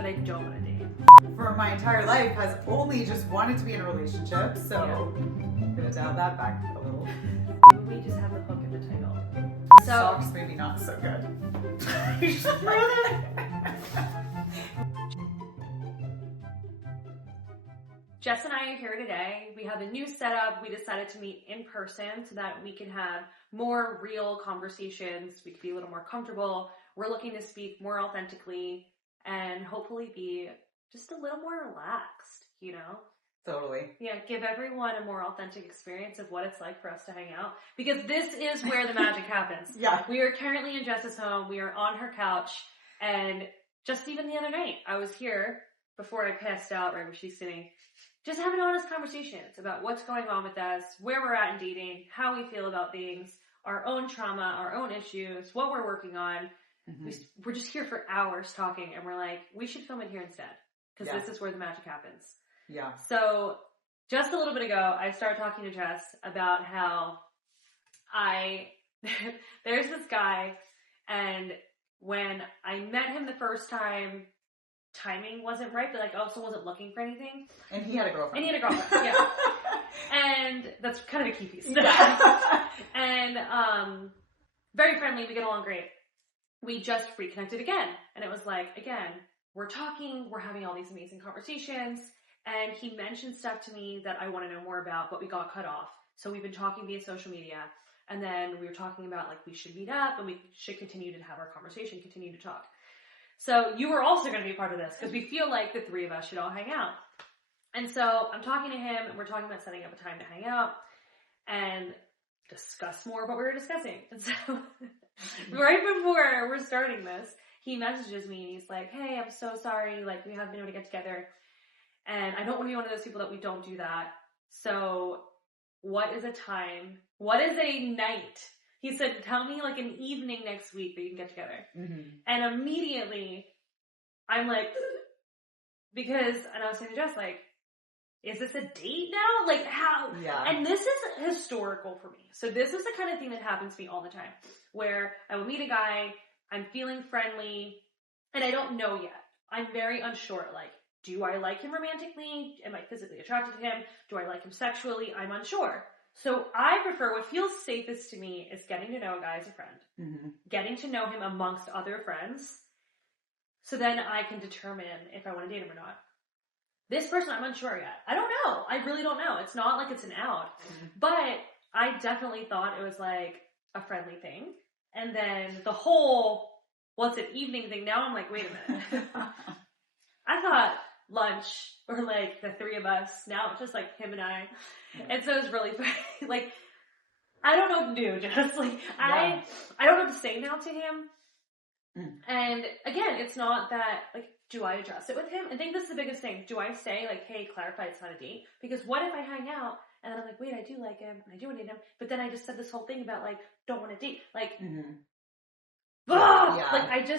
but I don't want to date. For my entire life has only just wanted to be in a relationship, so I'm gonna dial that back a little. We just have the hook in the title. The socks maybe not so good. You should throw them. Jess and I are here today. We have a new setup. We decided to meet in person so that we can have more real conversations. We can be a little more comfortable. We're looking to speak more authentically and hopefully be just a little more relaxed, you know? Totally. Yeah, give everyone a more authentic experience of what it's like for us to hang out. Because this is where the magic happens. Yeah. We are currently in Jess's home. We are on her couch. And just even the other night, I was here before I passed out right where she's sitting, just having honest conversations about what's going on with us, where we're at in dating, how we feel about things, our own trauma, our own issues, what we're working on. Mm-hmm. We're just here for hours talking, and we're like, we should film it here instead, because this is where the magic happens. Yeah. So just a little bit ago, I started talking to Jess about how there's this guy, and when I met him the first time, timing wasn't right, but like also wasn't looking for anything. And he had a girlfriend. Yeah. And that's kind of a key piece. Yeah. And very friendly, we get along great. We just reconnected again. And it was like, again, we're talking, we're having all these amazing conversations, and he mentioned stuff to me that I want to know more about, but we got cut off. So we've been talking via social media, and then we were talking about like we should meet up and we should continue to have our conversation, continue to talk. So you were also going to be a part of this because we feel like the three of us should all hang out. And so I'm talking to him, and we're talking about setting up a time to hang out and discuss more of what we were discussing. And so right before we're starting this, he messages me and he's like, hey, I'm so sorry. Like, we haven't been able to get together. And I don't want to be one of those people that we don't do that. So what is a time? What is a night? He said, tell me like an evening next week that you can get together. Mm-hmm. And immediately I'm like, and I was saying to Jess, like, is this a date now? Like, how? Yeah. And this is historical for me. So this is the kind of thing that happens to me all the time, where I will meet a guy, I'm feeling friendly, and I don't know yet. I'm very unsure. Like, do I like him romantically? Am I physically attracted to him? Do I like him sexually? I'm unsure. So I prefer, what feels safest to me is getting to know a guy as a friend. Mm-hmm. Getting to know him amongst other friends. So then I can determine if I want to date him or not. This person, I'm unsure yet. I don't know. I really don't know. It's not like it's an out. Mm-hmm. But I definitely thought it was like a friendly thing. And then the whole, what's it, evening thing, now I'm like, wait a minute. I thought lunch, or like the three of us, now it's just like him and I. Yeah. And so it's really funny. Like, I don't know what to do, just like, yeah. I don't know what to say now to him. Mm. And again, it's not that, like, do I address it with him? I think this is the biggest thing. Do I say, like, hey, clarify it's not a date? Because what if I hang out and then I'm like, wait, I do like him and I do want to date him, but then I just said this whole thing about, like, don't want to date. Like, mm-hmm. Yeah. Like,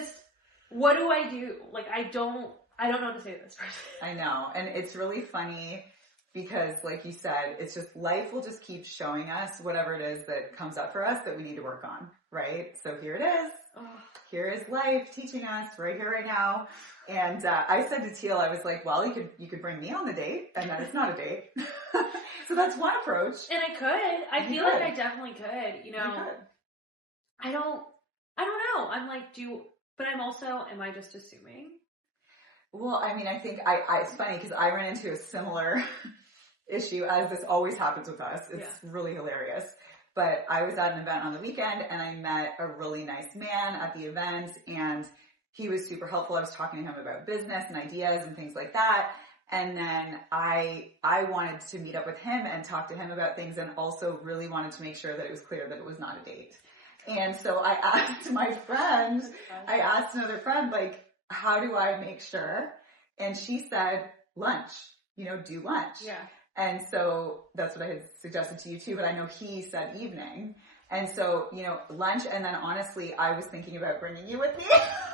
what do I do? Like, I don't know what to say to this person. I know. And it's really funny because, like you said, it's just life will just keep showing us whatever it is that comes up for us that we need to work on, right? So here it is. Oh. Here is life teaching us right here, right now. And I said to Teal, I was like, well, you could bring me on the date, and then it's not a date. So that's one approach. And I could. I feel like I definitely could. You know, you could. I don't know. I'm like, but I'm also, am I just assuming? Well, I mean, I think it's funny because I ran into a similar issue, as this always happens with us. It's really hilarious. But I was at an event on the weekend, and I met a really nice man at the event, and he was super helpful. I was talking to him about business and ideas and things like that. And then I wanted to meet up with him and talk to him about things, and also really wanted to make sure that it was clear that it was not a date. And so I asked another friend, like, how do I make sure? And she said, lunch, do lunch. Yeah. And so that's what I had suggested to you too, but I know he said evening. And so, lunch, and then honestly, I was thinking about bringing you with me.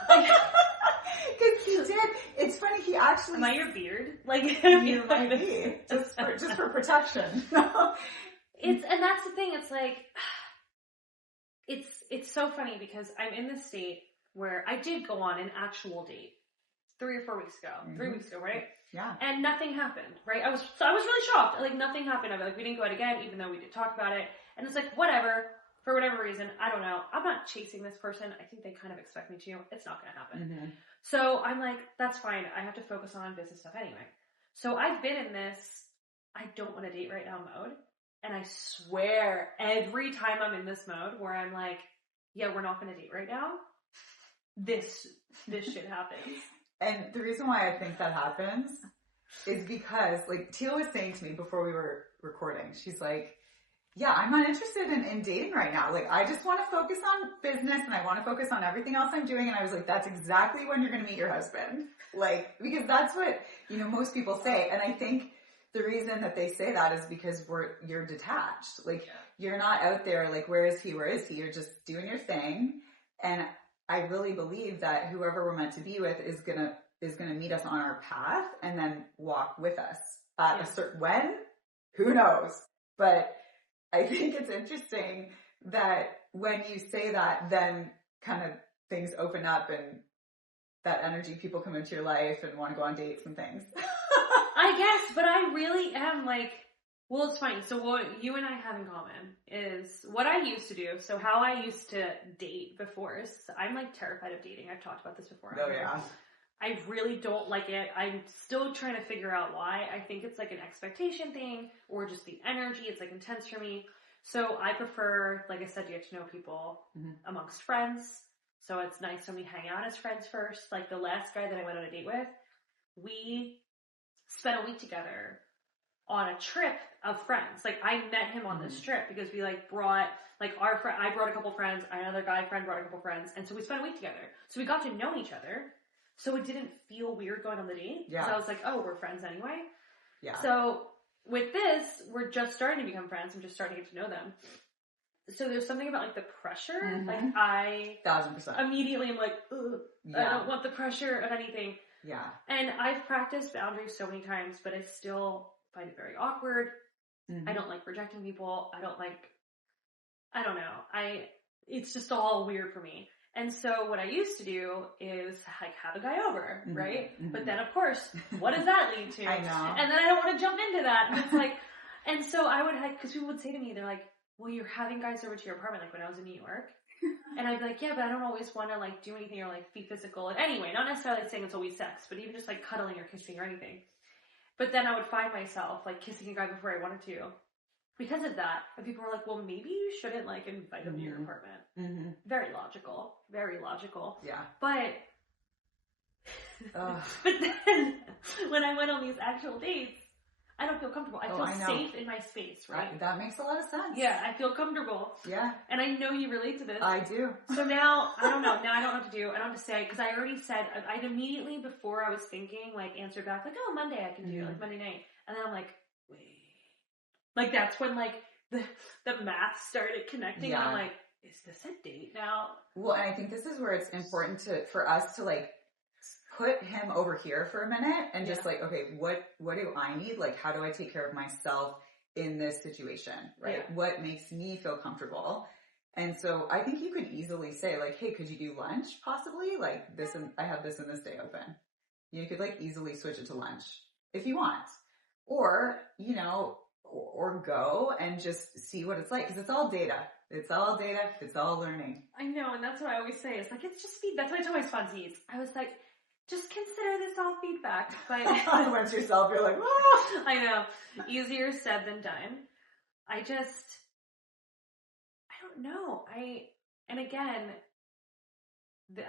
Because he did. It's funny, he actually... Am I your beard? Like, you might be. Just for protection. And that's the thing, it's like, it's so funny because I'm in this state where I did go on an actual date. 3 or 4 weeks ago. 3 weeks ago, right? Yeah. And nothing happened, right? I was really shocked. Like, nothing happened. Like, we didn't go out again, even though we did talk about it. And it's like, whatever. For whatever reason, I don't know. I'm not chasing this person. I think they kind of expect me to. It's not going to happen. So I'm like, that's fine. I have to focus on business stuff anyway. So I've been in this, I don't want to date right now mode. And I swear, every time I'm in this mode where I'm like, yeah, we're not going to date right now, this shit happens. And the reason why I think that happens is because, like, Teal was saying to me before we were recording, she's like, yeah, I'm not interested in dating right now. Like, I just want to focus on business and I want to focus on everything else I'm doing. And I was like, that's exactly when you're going to meet your husband. Like, because that's what, most people say. And I think the reason that they say that is because you're detached. Like, you're not out there like, where is he? Where is he? You're just doing your thing. And I really believe that whoever we're meant to be with is gonna meet us on our path and then walk with us at a certain when, who knows? But I think it's interesting that when you say that, then kind of things open up and that energy, people come into your life and want to go on dates and things. I guess, but I really am like, well, it's funny. So what you and I have in common is what I used to do. So how I used to date before is I'm like terrified of dating. I've talked about this before. Oh yeah. I really don't like it. I'm still trying to figure out why. I think it's like an expectation thing or just the energy. It's like intense for me. So I prefer, like I said, to get to know people amongst friends. So it's nice when we hang out as friends first. Like the last guy that I went on a date with, we spent a week together on a trip of friends. Like I met him on this trip because we like brought like our friend. I brought a couple friends. Another guy friend brought a couple friends, and so we spent a week together. So we got to know each other. So it didn't feel weird going on the date. Yeah. So I was like, oh, we're friends anyway. Yeah. So with this, we're just starting to become friends. I'm just starting to get to know them. So there's something about like the pressure. Like I 1000% immediately am like, ugh, I don't want the pressure of anything. Yeah. And I've practiced boundaries so many times, but I still find it very awkward. I don't like rejecting people. I don't know. It's just all weird for me. And so what I used to do is like have a guy over, right? But then of course, what does that lead to? I know. And then I don't want to jump into that. And it's like, and so I would like, cause people would say to me, they're like, well, you're having guys over to your apartment, like when I was in New York. And I'd be like, yeah, but I don't always want to like do anything or like be physical. And anyway, not necessarily saying it's always sex, but even just like cuddling or kissing or anything. But then I would find myself like kissing a guy before I wanted to. Because of that, and people were like, well, maybe you shouldn't like invite him to your apartment. Very logical. Very logical. Yeah. But then when I went on these actual dates, I don't feel comfortable. I feel safe in my space, right? That makes a lot of sense. Yeah, I feel comfortable. Yeah. And I know you relate to this. I do. So now, I don't know. Now I don't know what to do. I don't know what to say, because I already said, I'd immediately, before I was thinking, like, answered back, like, oh, Monday I can do, like, Monday night. And then I'm like, wait. Like, that's when, like, the math started connecting. Yeah. And I'm like, is this a date now? Well, and I think this is where it's important for us to, like, put him over here for a minute and just like, okay, what do I need? Like, how do I take care of myself in this situation, right? Yeah. What makes me feel comfortable? And so I think you could easily say like, hey, could you do lunch possibly? Like this, and I have this and this day open. You could like easily switch it to lunch if you want, or, you know, or go and just see what it's like. Cause it's all data. It's all data. It's all learning. I know. And that's what I always say. It's like, it's just feedback. That's what I tell my sponsees. I was like, just consider this all feedback. But once yourself, you're like, oh. I know. Easier said than done. I don't know. And again,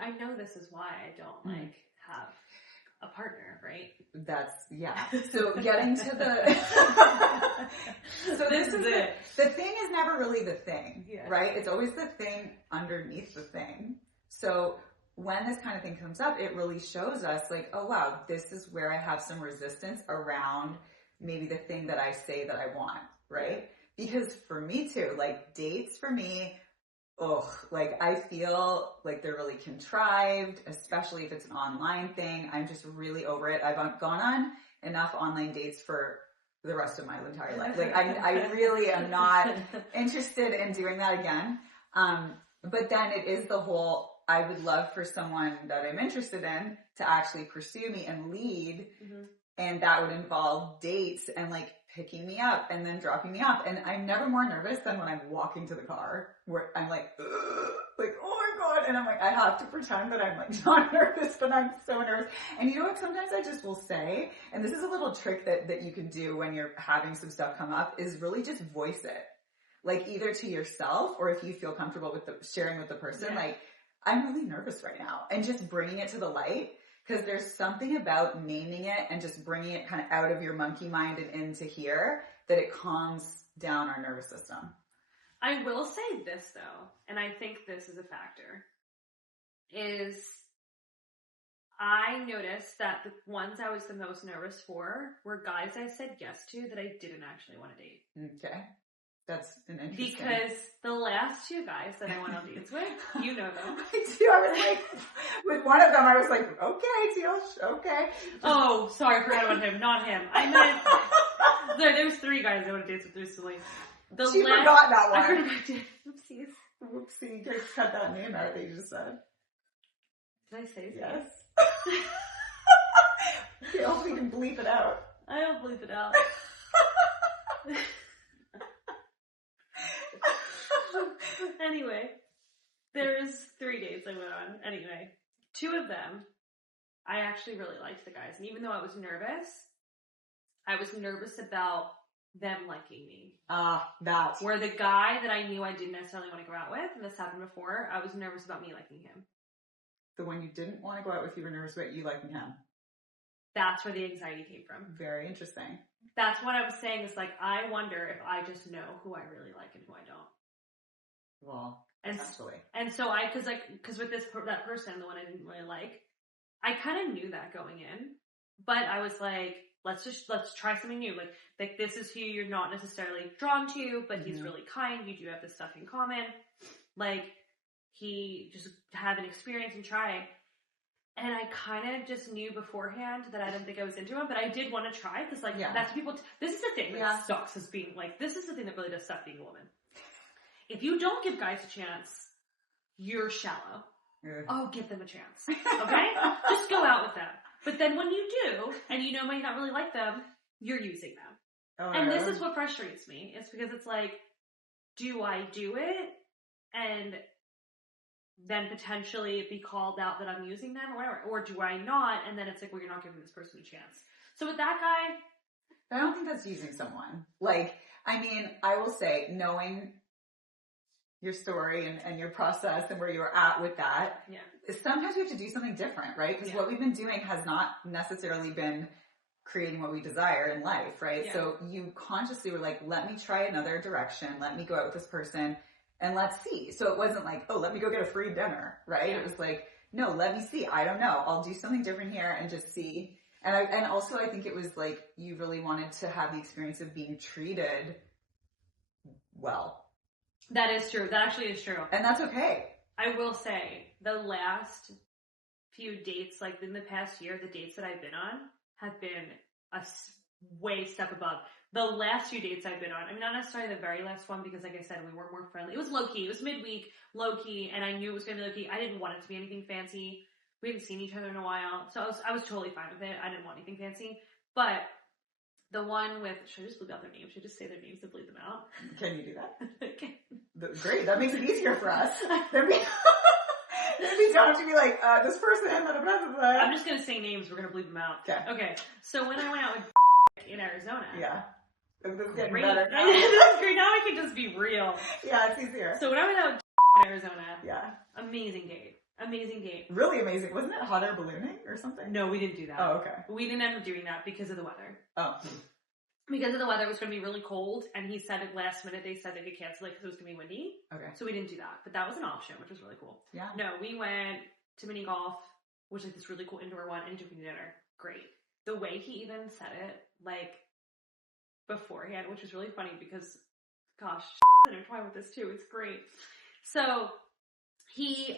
I know this is why I don't like have a partner, right? Yeah. So getting to the, so this is the thing is never really the thing, right? It's always the thing underneath the thing. So when this kind of thing comes up, it really shows us like, oh wow, this is where I have some resistance around maybe the thing that I say that I want, right? Because for me too, like dates for me, like I feel like they're really contrived, especially if it's an online thing. I'm just really over it. I've gone on enough online dates for the rest of my entire life. Like I really am not interested in doing that again. But then it is the whole, I would love for someone that I'm interested in to actually pursue me and lead. Mm-hmm. And that would involve dates and like picking me up and then dropping me off. And I'm never more nervous than when I'm walking to the car where I'm like, oh my God. And I'm like, I have to pretend that I'm like not nervous, but I'm so nervous. And you know what? Sometimes I just will say, and this is a little trick that you can do when you're having some stuff come up, is really just voice it. Like either to yourself or if you feel comfortable with sharing with the person, like, I'm really nervous right now, and just bringing it to the light. Because there's something about naming it and just bringing it kind of out of your monkey mind and into here that it calms down our nervous system. I will say this though, and I think this is a factor, is I noticed that the ones I was the most nervous for were guys I said yes to that I didn't actually want to date. Okay. That's an interesting. Because the last two guys that I went on dates with, you know them. I do. I was like, with one of them, I was like, okay, Teal, okay. Oh, sorry, I forgot about him. Not him. I meant, there was 3 guys I went on dates with recently. She forgot that one. I heard about it. Oopsies. Whoopsie. You cut that name out that you just said. Did I say so? Yes. Okay, hopefully you can bleep it out. I don't bleep it out. Anyway, there's 3 dates I went on. Anyway, 2 of them, I actually really liked the guys. And even though I was nervous about them liking me. That's... Where the guy that I knew I didn't necessarily want to go out with, and this happened before, I was nervous about me liking him. The one you didn't want to go out with, you were nervous about you liking him. That's where the anxiety came from. Very interesting. That's what I was saying, is like, I wonder if I just know who I really like and who I don't. Well, essentially. And so cause with that person, the one I didn't really like, I kind of knew that going in, but I was like, let's try something new. Like this is who you're not necessarily drawn to, but he's really kind. You do have this stuff in common. Like he just have an experience and try. And I kind of just knew beforehand that I didn't think I was into him, but I did want to try because that's people. This is the thing that sucks, as being like, this is the thing that really does suck being a woman. If you don't give guys a chance, you're shallow. Yeah. Oh, give them a chance. Okay? Just go out with them. But then when you do, and you know might not really like them, you're using them. Oh, and this is what frustrates me. It's because it's like, do I do it? And then potentially be called out that I'm using them or whatever. Or do I not? And then it's like, well, you're not giving this person a chance. So with that guy, I don't think that's using someone. Like, I mean, I will say, knowing your story and your process and where you're at with that. Yeah. Sometimes we have to do something different, right? Because what we've been doing has not necessarily been creating what we desire in life, right? Yeah. So you consciously were like, let me try another direction. Let me go out with this person and let's see. So it wasn't like, oh, let me go get a free dinner, right? Yeah. It was like, no, let me see. I don't know. I'll do something different here and just see. And also I think it was like, you really wanted to have the experience of being treated well. That is true. That actually is true. And that's okay. I will say, the last few dates, like in the past year, the dates that I've been on have been a way step above. The last few dates I've been on, I mean, not necessarily the very last one, because like I said, we were more friendly. It was low-key. It was midweek, low-key, and I knew it was going to be low-key. I didn't want it to be anything fancy. We hadn't seen each other in a while, so I was totally fine with it. I didn't want anything fancy. But the one with, should I just bleep out their names? Should I just say their names and bleep them out? Can you do that? Okay. Great, that makes it easier for us. Then we don't have to be like, this person, I'm just going to say names, we're going to bleep them out. Okay. So when I went out with in Arizona. Yeah. This is getting great. better now. This is great. Now I can just be real. Yeah, it's easier. So when I went out with in Arizona. Yeah. Amazing date. Amazing date. Really amazing. Wasn't it hot air ballooning or something? No, we didn't do that. Oh, okay. We didn't end up doing that because of the weather. Oh. Because of the weather, it was going to be really cold, and he said at last minute they said they could cancel it because it was going to be windy. Okay. So we didn't do that, but that was an option, which was really cool. Yeah. No, we went to mini golf, which is this really cool indoor one, and he took me to dinner. Great. The way he even said it, like, beforehand, which was really funny because, gosh, intertwined with this too. It's great. So he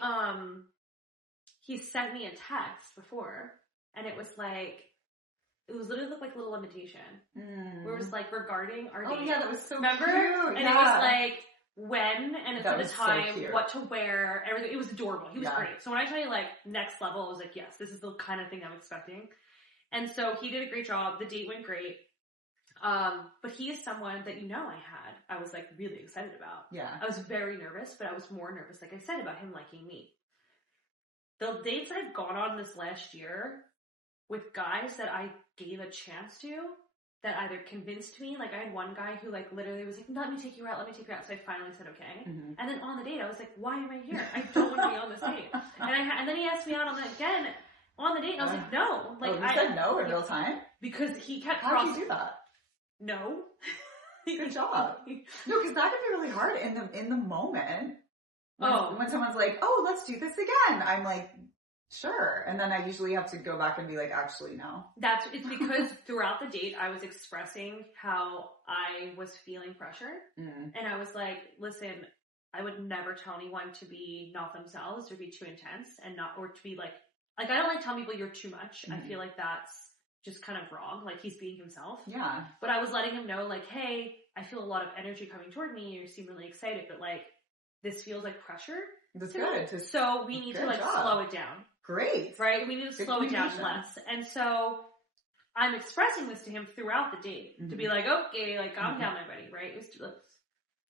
sent me a text before, and it was like, it was literally like a little invitation. Where it was like regarding our date. Oh yeah, that was so Remember? cute. And it was like, when and That for the was so time, cute. what to wear, everything. It was adorable. He was Yeah. great. So when I tell you like next level, I was like, yes, this is the kind of thing I'm expecting. And so he did a great job. The date went great. But he is someone that I was like really excited about. Yeah. I was very nervous, but I was more nervous, like I said, about him liking me. The dates I've gone on this last year with guys that I gave a chance to, that either convinced me, like I had one guy who like literally was like, let me take you out. So I finally said okay. Mm-hmm. And then on the date, I was like, why am I here? I don't want to be on this date. And then he asked me out on that again on the date, and I was like, no. Like you said no in real time? Because he kept How did you do that? No. Good job. No, because that can be really hard in the moment. When someone's like, oh, let's do this again. I'm like, sure. And then I usually have to go back and be like, actually, no. It's because throughout the date, I was expressing how I was feeling pressure. Mm. And I was like, listen, I would never tell anyone to be not themselves or be too intense or to be like I don't like telling people you're too much. Mm. I feel like that's just kind of wrong. Like he's being himself. Yeah. But I was letting him know like, hey, I feel a lot of energy coming toward me. You seem really excited, but like, this feels like pressure. That's good. So we need to like slow it down. Great. Right? We need to slow it down less. And so I'm expressing this to him throughout the date to be like, okay, like calm down, my buddy, right?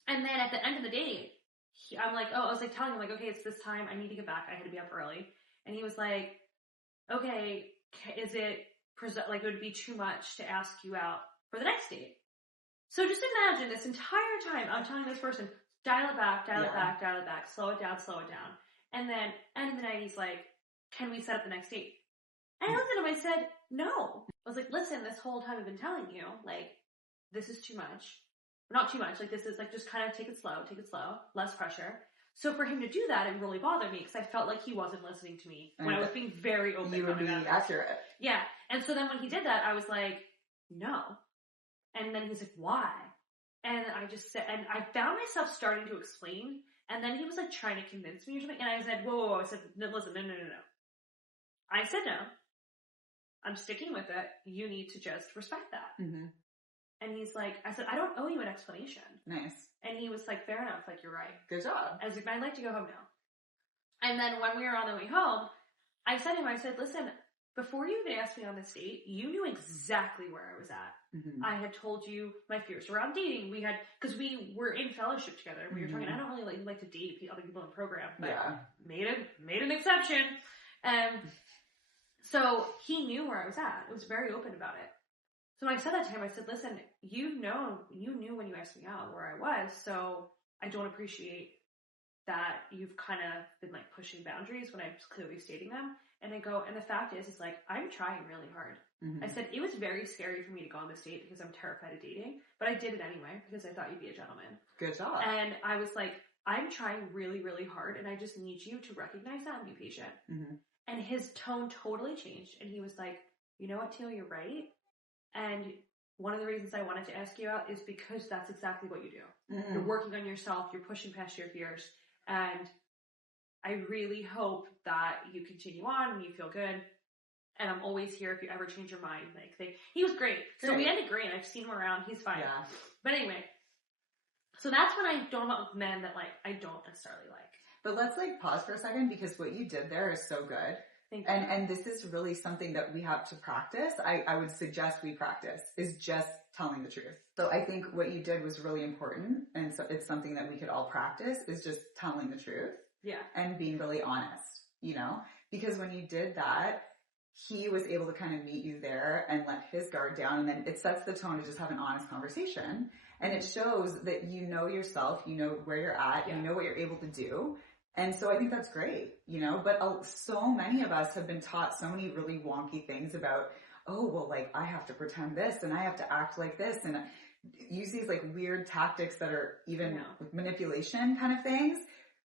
And then at the end of the date, I was like telling him like, okay, it's this time. I need to get back. I had to be up early. And he was like, okay, is it like it would be too much to ask you out for the next date? So just imagine this entire time I'm telling this person, dial it back, slow it down. And then end of the night he's like, can we set up the next date? And I looked at him, I said, no. I was like, listen, this whole time I've been telling you, like, this is too much. Not too much, like this is like just kind of take it slow, less pressure. So for him to do that, it really bothered me because I felt like he wasn't listening to me when I was being very open. You would be accurate. Yeah. And so then when he did that, I was like, no. And then he's like, why? And I just said, and I found myself starting to explain. And then he was like trying to convince me or something. And I said, whoa. I said, no, listen, no. I said no. I'm sticking with it. You need to just respect that. Mm-hmm. And he's like, I said, I don't owe you an explanation. Nice. And he was like, fair enough. Like, you're right. Good job. I was like, I'd like to go home now. And then when we were on the way home, I said to him, listen, before you even asked me on this date, you knew exactly where I was at. Mm-hmm. I had told you my fears around dating. Because we were in fellowship together. We were talking, I don't really like to date other people in the program, but made an exception. So he knew where I was at. It was very open about it. So when I said that to him, I said, listen, you knew when you asked me out where I was, so I don't appreciate that you've kind of been like pushing boundaries when I'm clearly stating them. And and the fact is like, I'm trying really hard. Mm-hmm. I said, it was very scary for me to go on this date because I'm terrified of dating, but I did it anyway because I thought you'd be a gentleman. Good job. And I was like, I'm trying really, really hard and I just need you to recognize that and be patient. Mm-hmm. And his tone totally changed. And he was like, you know what, Teal, you're right. And one of the reasons I wanted to ask you out is because that's exactly what you do. Mm-hmm. You're working on yourself. You're pushing past your fears. And I really hope that you continue on and you feel good. And I'm always here if you ever change your mind. He was great. So we ended great. I've seen him around. He's fine. Yeah. But anyway, so that's when I don't know men that like I don't necessarily like. But let's like pause for a second because what you did there is so good. Thank you. And this is really something that we have to practice. I would suggest we practice is just telling the truth. So I think what you did was really important. And so it's something that we could all practice is just telling the truth. Yeah. And being really honest, because when you did that, he was able to kind of meet you there and let his guard down. And then it sets the tone to just have an honest conversation. And it shows that you know yourself, you know where you're at, you know what you're able to do. And so I think that's great, but so many of us have been taught so many really wonky things about, oh, well, like I have to pretend this and I have to act like this and use these like weird tactics that are even manipulation kind of things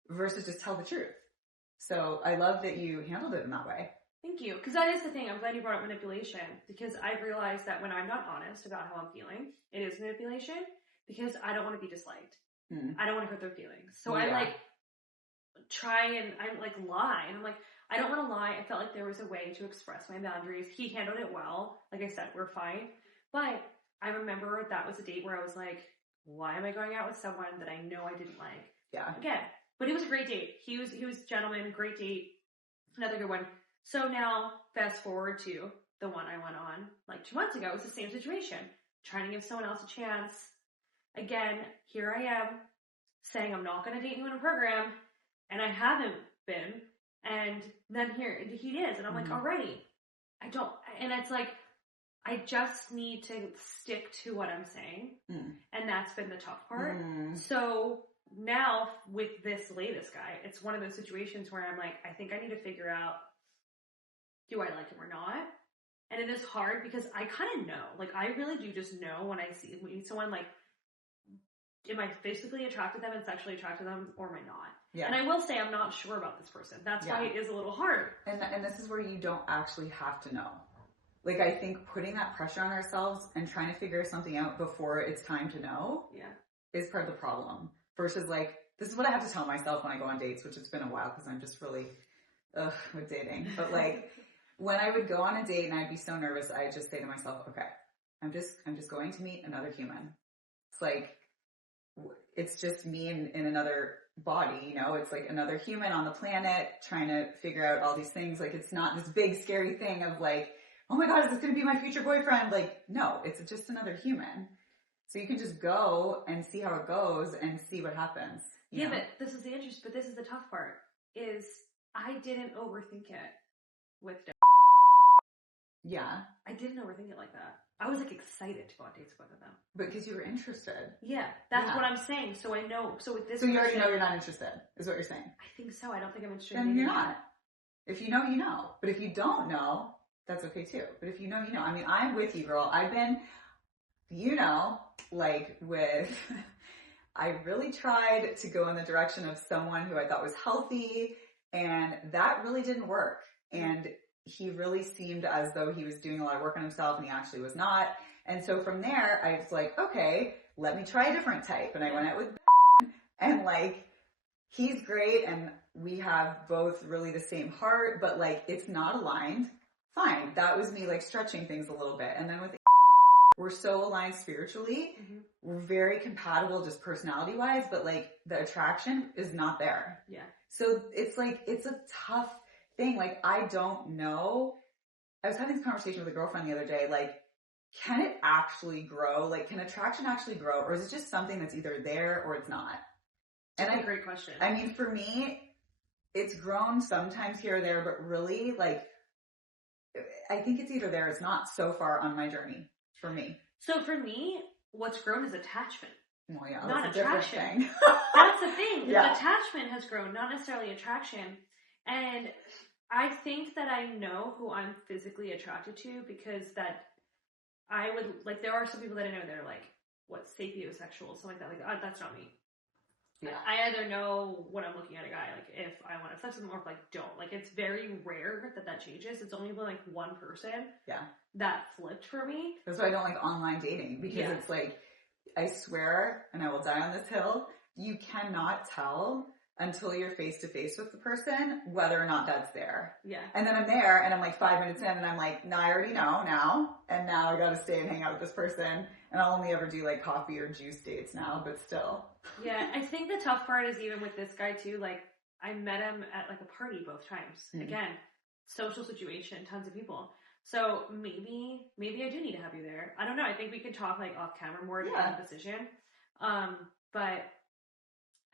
versus just tell the truth. So I love that you handled it in that way. Thank you. Because that is the thing. I'm glad you brought up manipulation because I've realized that when I'm not honest about how I'm feeling, it is manipulation because I don't want to be disliked. I don't want to hurt their feelings. So I like try and I like lie and I'm like, I don't want to lie. I felt like there was a way to express my boundaries. He handled it well. Like I said, we're fine. But I remember that was a date where I was like, why am I going out with someone that I know I didn't like? Yeah. Again, but it was a great date. He was a gentleman, great date, another good one. So now, fast forward to the one I went on like 2 months ago. It was the same situation, trying to give someone else a chance. Again, here I am saying I'm not going to date anyone in a program, and I haven't been. And then here he is, and I'm like, alrighty, and it's like, I just need to stick to what I'm saying. And that's been the tough part. So now with this latest guy, it's one of those situations where I'm like, I think I need to figure out, do I like him or not? And it is hard because I kind of know, like, I really do just know when I meet someone, like, am I physically attracted to them and sexually attracted to them, or am I not? Yeah. And I will say I'm not sure about this person. That's why it is a little hard. And this is where you don't actually have to know. Like, I think putting that pressure on ourselves and trying to figure something out before it's time to know is part of the problem. Versus, like, this is what I have to tell myself when I go on dates, which it's been a while because I'm just really, with dating. But, like, when I would go on a date and I'd be so nervous, I'd just say to myself, okay, I'm just going to meet another human. It's like, it's just me in another body, you know? It's like another human on the planet trying to figure out all these things. Like, it's not this big scary thing of like, oh my God, is this going to be my future boyfriend? Like, no, it's just another human. So you can just go and see how it goes and see what happens. Yeah, but this is the tough part, is I didn't overthink it with Yeah. I didn't overthink it like that. I was like excited to go on dates with both of them. But because you were interested. Yeah, that's what I'm saying. So I know, so with this So you already know you're not interested, is what you're saying? I think so. I don't think I'm interested. Then you're not. If you know, you know. But if you don't know, that's okay too. But if you know, you know. I mean, I'm with you, girl. I've been, like with, I really tried to go in the direction of someone who I thought was healthy, and that really didn't work. And he really seemed as though he was doing a lot of work on himself, and he actually was not. And so from there, I was like, okay, let me try a different type. And I went out with and like, he's great, and we have both really the same heart, but like, it's not aligned. Fine. That was me like stretching things a little bit. And then with we're so aligned spiritually. We're very compatible just personality wise, but like the attraction is not there. Yeah. So it's like, it's a tough thing. Like, I don't know. I was having this conversation with a girlfriend the other day. Like, can it actually grow? Like, can attraction actually grow? Or is it just something that's either there or it's not? That's a great question. I mean, for me, it's grown sometimes here or there, but really, like, I think it's either there or it's not so far on my journey for me. So for me, what's grown is attachment. Well, yeah, not that's attraction. That's the thing. Yeah. Attachment has grown, not necessarily attraction. And I think that I know who I'm physically attracted to, because that I would, like, there are some people that I know that are like, what, sapiosexual, something like that. Like, that's not me. Yeah. I either know when I'm looking at a guy, like, if I want to have sex with him, or if, like, don't. Like, it's very rare that changes. It's only been, like, one person that flipped for me. That's why I don't like online dating, because it's like, I swear, and I will die on this hill, you cannot tell until you're face to face with the person whether or not that's there. Yeah. And then I'm there, and I'm like 5 minutes in, and I'm like, no, I already know now, and now I gotta stay and hang out with this person, and I'll only ever do like coffee or juice dates now, but still. Yeah, I think the tough part is even with this guy too, like, I met him at like a party both times. Again, social situation, tons of people. So maybe I do need to have you there. I don't know. I think we could talk like off camera more to make a decision. But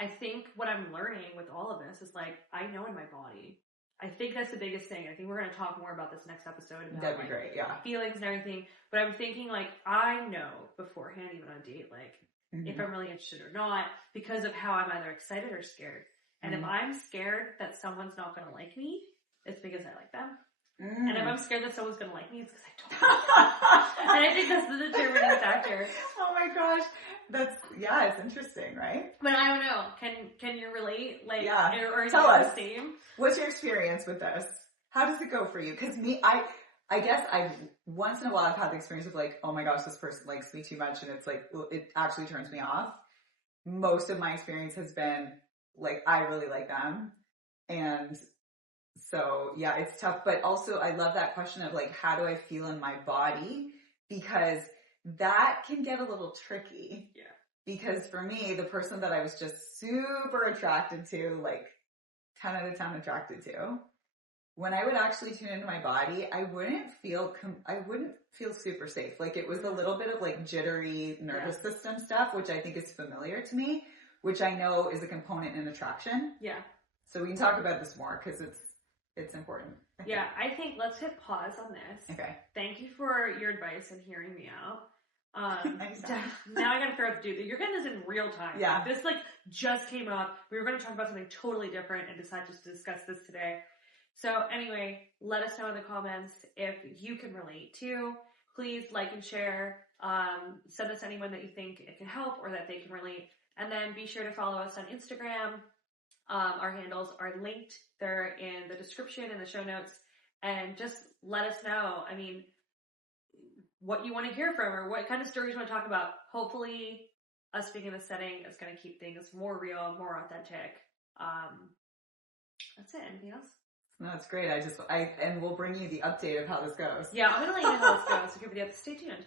I think what I'm learning with all of this is like, I know in my body. I think that's the biggest thing. I think we're going to talk more about this next episode. About, that'd be like, great, yeah. Feelings and everything. But I'm thinking like, I know beforehand, even on a date, like, if I'm really interested or not, because of how I'm either excited or scared. And if I'm scared that someone's not going to like me, it's because I like them. And if I'm scared that someone's going to like me, it's because I don't like them. And I think that's the determining factor. Oh my gosh. It's interesting, right? But I don't know. Can you relate? Like, or tell us. The same? What's your experience with this? How does it go for you? Because I guess once in a while I've had the experience of like, oh my gosh, this person likes me too much, and it's like, it actually turns me off. Most of my experience has been like, I really like them. And so yeah, it's tough. But also I love that question of like, how do I feel in my body? Because that can get a little tricky. Yeah. Because for me, the person that I was just super attracted to, like 10 out of 10 attracted to, when I would actually tune into my body, I wouldn't feel super safe. Like it was a little bit of like jittery nervous system stuff, which I think is familiar to me, which I know is a component in attraction. Yeah. So we can talk about this more because it's important. Yeah, I think let's hit pause on this. Okay. Thank you for your advice and hearing me out. Now I gotta figure out the dude. You're getting this in real time. Yeah. This like just came up. We were gonna talk about something totally different and decided just to discuss this today. So anyway, let us know in the comments if you can relate too. Please like and share. Send us anyone that you think it can help or that they can relate. And then be sure to follow us on Instagram. Our handles are linked. They're in the description and the show notes. And just let us know, I mean, what you want to hear from or what kind of stories you want to talk about. Hopefully, us being in this setting is going to keep things more real, more authentic. That's it. Anything else? No, it's great. And we'll bring you the update of how this goes. Yeah, I'm going to let you know how this goes. So give it up. Stay tuned.